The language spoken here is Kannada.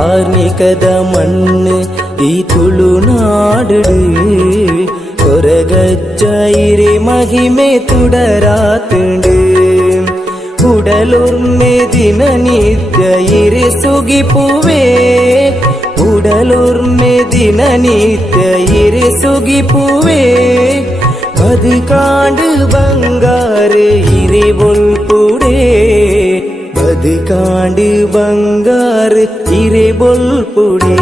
ಕಾರ್ಮಿಕದ ಮಣ್ಣು ಈ ತುಳುನಾಡು ಕೊರಗಜ್ಜ ಇರೆ ಮಹಿಮೆ ತುಡರಾತುಂಡು ಉಡಲುರ್ಮೆ ದಿನನಿತ್ಯ ಇರೆ ಸುಗಿಪುವೆ ಉಡಲುರ್ಮೆ ದಿನನಿತ್ಯ ಇರೆ ಸುಗಿಪುವೆ ಬದುಕಾಂಡು ಬಂಗಾರು ಇರೆ ಬೊಲ್ಪುಡೆ ಬದುಕಾಂಡು ಬಂಗಾರು ಇರೆ ಬೊಲ್ಪುಡೆ